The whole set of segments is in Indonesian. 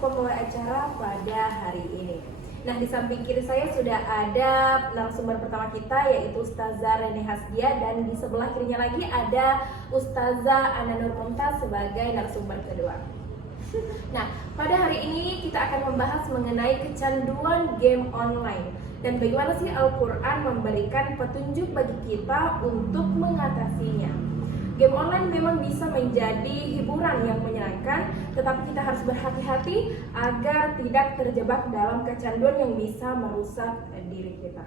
pembawa acara pada hari ini. Nah, di samping kiri saya sudah ada narasumber pertama kita, yaitu Ustazah Rene Hasdia, dan di sebelah kirinya lagi ada Ustazah Ana Nur Mumtaz sebagai narasumber kedua. Nah, pada hari ini kita akan membahas mengenai kecanduan game online dan bagaimana sih Al-Quran memberikan petunjuk bagi kita untuk mengatasinya. Game online memang bisa menjadi hiburan yang menyenangkan, tetapi kita harus berhati-hati agar tidak terjebak dalam kecanduan yang bisa merusak diri kita.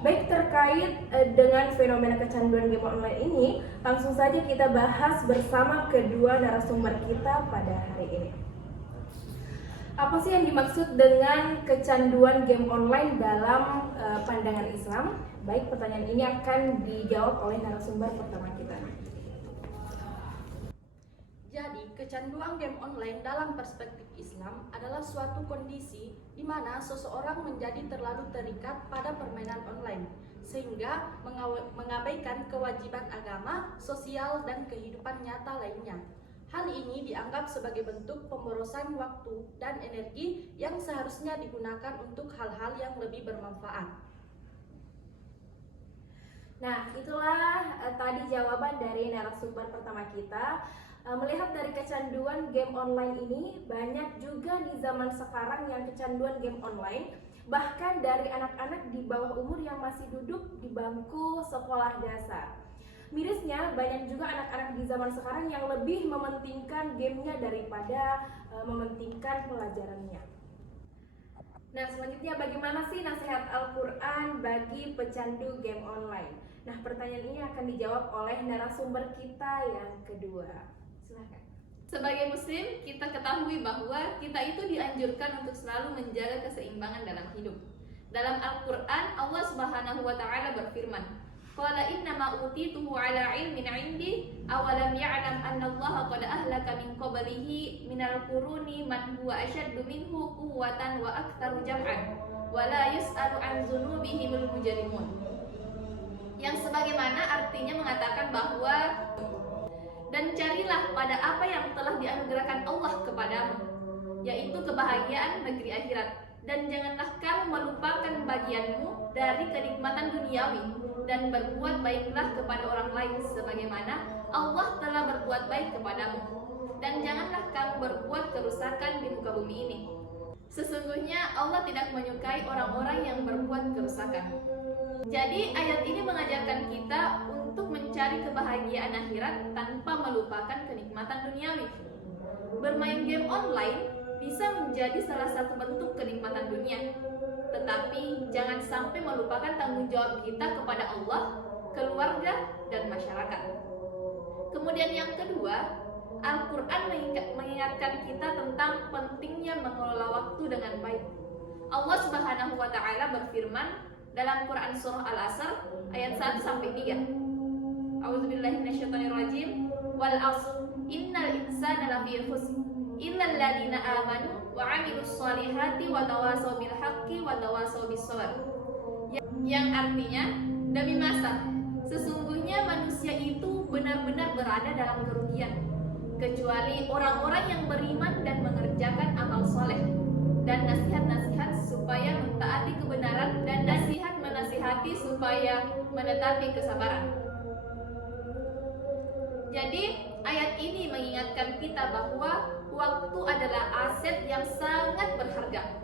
Baik, terkait dengan fenomena kecanduan game online ini, langsung saja kita bahas bersama kedua narasumber kita pada hari ini. Apa sih yang dimaksud dengan kecanduan game online dalam pandangan Islam? Baik, pertanyaan ini akan dijawab oleh narasumber pertama kita. Jadi, kecanduan game online dalam perspektif Islam adalah suatu kondisi di mana seseorang menjadi terlalu terikat pada permainan online sehingga mengabaikan kewajiban agama, sosial, dan kehidupan nyata lainnya. Hal ini dianggap sebagai bentuk pemborosan waktu dan energi yang seharusnya digunakan untuk hal-hal yang lebih bermanfaat. Nah, itulah tadi jawaban dari narasumber pertama kita. Melihat dari kecanduan game online ini, banyak juga di zaman sekarang yang kecanduan game online, bahkan dari anak-anak di bawah umur yang masih duduk di bangku sekolah dasar. Mirisnya, banyak juga anak-anak di zaman sekarang yang lebih mementingkan gamenya daripada mementingkan pelajarannya. Nah, selanjutnya bagaimana sih nasihat Al-Quran bagi pecandu game online? Nah, pertanyaan ini akan dijawab oleh narasumber kita yang kedua. Silakan. Sebagai muslim, kita ketahui bahwa kita itu dianjurkan untuk selalu menjaga keseimbangan dalam hidup. Dalam Al-Quran, Allah Subhanahu wa Ta'ala berfirman, "Qala innama utituhu ala ilmin 'indi, awalam ya'lam anna Allah qad ahlaka min qablihi minal quruni man huwa ashaddu minhu quwwatan wa aktsaru jam'an, wa la yus'alu 'an dzunubihimul mujrimun." Yang sebagaimana artinya mengatakan bahwa dan carilah pada apa yang telah dianugerahkan Allah kepadamu, yaitu kebahagiaan negeri akhirat, dan janganlah kamu melupakan bagianmu dari kenikmatan duniawi, dan berbuat baiklah kepada orang lain sebagaimana Allah telah berbuat baik kepadamu, dan janganlah kamu berbuat kerusakan di muka bumi ini. Sesungguhnya Allah tidak menyukai orang-orang yang berbuat kerusakan. Jadi ayat ini mengajarkan kita untuk mencari kebahagiaan akhirat tanpa melupakan kenikmatan duniawi. Bermain game online bisa menjadi salah satu bentuk kenikmatan dunia, tetapi jangan sampai melupakan tanggung jawab kita kepada Allah, keluarga, dan masyarakat. Kemudian yang kedua, Al-Quran mengingatkan kita tentang pentingnya mengelola waktu dengan baik. Allah Subhanahu wa Ta'ala berfirman dalam Quran surah Al-Asr ayat 1-3. A'udzubillahi minasyaitonirrajim. Wal 'ashr innal insana lafi khusr illal ladzina amanu wa 'amilus shalihati wa tawashaw bil haqqi wa tawashaw bis sabr. Yang artinya, demi masa, sesungguhnya manusia itu benar-benar berada dalam kerugian, kecuali orang-orang yang beriman dan mengerjakan amal soleh, dan nasihat-nasihat supaya mentaati kebenaran, dan nasihat menasihati supaya menetapi kesabaran. Jadi ayat ini mengingatkan kita bahwa waktu adalah aset yang sangat berharga.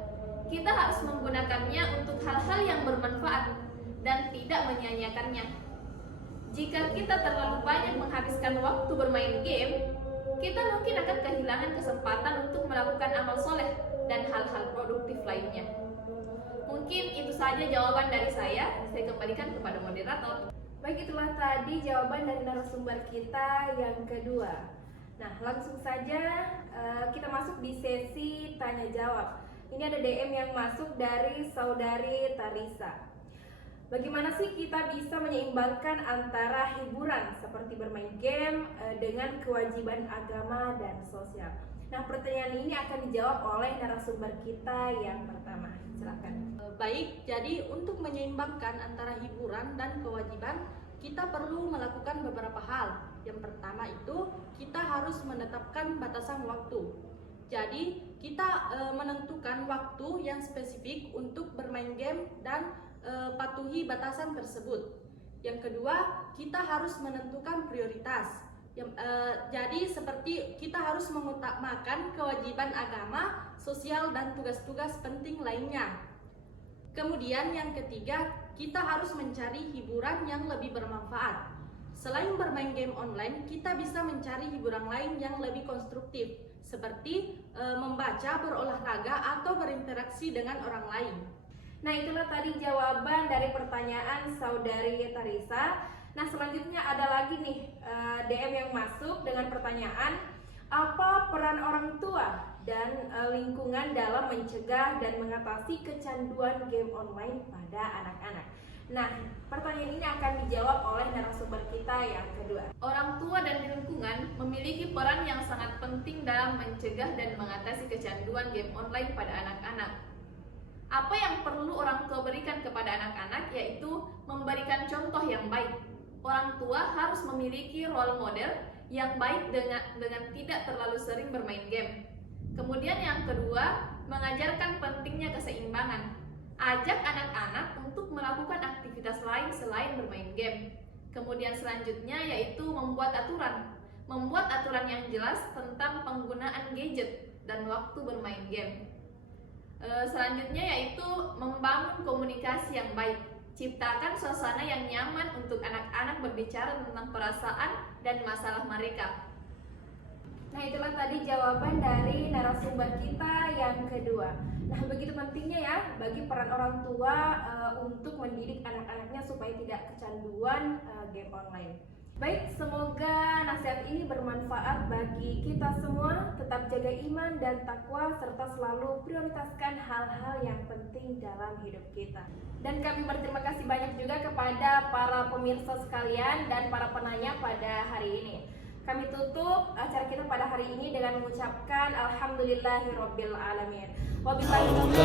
Kita harus menggunakannya untuk hal-hal yang bermanfaat dan tidak menyia-nyiakannya. Jika kita terlalu banyak menghabiskan waktu bermain game, kita mungkin akan kehilangan kesempatan untuk melakukan amal soleh dan hal-hal produktif lainnya. Mungkin itu saja jawaban dari saya. Saya kembalikan kepada moderator. Baik, itulah tadi jawaban dari narasumber kita yang kedua. Nah, langsung saja kita masuk di sesi tanya jawab. Ini ada DM yang masuk dari saudari Tarisa. Bagaimana sih kita bisa menyeimbangkan antara hiburan seperti bermain game dengan kewajiban agama dan sosial? Nah, pertanyaan ini akan dijawab oleh narasumber kita yang pertama. Silakan. Baik, jadi untuk menyeimbangkan antara hiburan dan kewajiban, kita perlu melakukan beberapa hal. Yang pertama itu, kita harus menetapkan batasan waktu. Jadi, kita menentukan waktu yang spesifik untuk bermain game dan patuhi batasan tersebut. Yang kedua, kita harus menentukan prioritas. Jadi seperti kita harus mengutamakan kewajiban agama, sosial, dan tugas-tugas penting lainnya. Kemudian yang ketiga, kita harus mencari hiburan yang lebih bermanfaat. Selain bermain game online, kita bisa mencari hiburan lain yang lebih konstruktif, seperti membaca, berolahraga, atau berinteraksi dengan orang lain. Nah, itulah tadi jawaban dari pertanyaan saudari Tarisa. Nah, selanjutnya ada lagi nih DM yang masuk dengan pertanyaan, apa peran orang tua dan lingkungan dalam mencegah dan mengatasi kecanduan game online pada anak-anak? Nah, pertanyaan ini akan dijawab oleh narasumber kita yang kedua. Orang tua dan lingkungan memiliki peran yang sangat penting dalam mencegah dan mengatasi kecanduan game online pada anak-anak. Apa yang perlu orang tua berikan kepada anak-anak yaitu memberikan contoh yang baik. Orang tua harus memiliki role model yang baik dengan tidak terlalu sering bermain game. Kemudian yang kedua, mengajarkan pentingnya keseimbangan. Ajak anak-anak untuk melakukan aktivitas lain selain bermain game. Kemudian selanjutnya yaitu membuat aturan. Membuat aturan yang jelas tentang penggunaan gadget dan waktu bermain game. Selanjutnya yaitu membangun komunikasi yang baik. Ciptakan suasana yang nyaman untuk anak-anak berbicara tentang perasaan dan masalah mereka. Nah, itulah tadi jawaban dari narasumber kita yang kedua. Nah, begitu pentingnya ya bagi peran orang tua untuk mendidik anak-anaknya supaya tidak kecanduan game online. Baik, semoga nasihat ini bermanfaat bagi kita semua. Tetap jaga iman dan takwa serta selalu prioritaskan hal-hal yang penting dalam hidup kita. Dan kami berterima kasih banyak juga kepada para pemirsa sekalian dan para penanya pada hari ini. Kami tutup acara kita pada hari ini dengan mengucapkan alhamdulillahirabbil alamin. Wabillahi taufiq.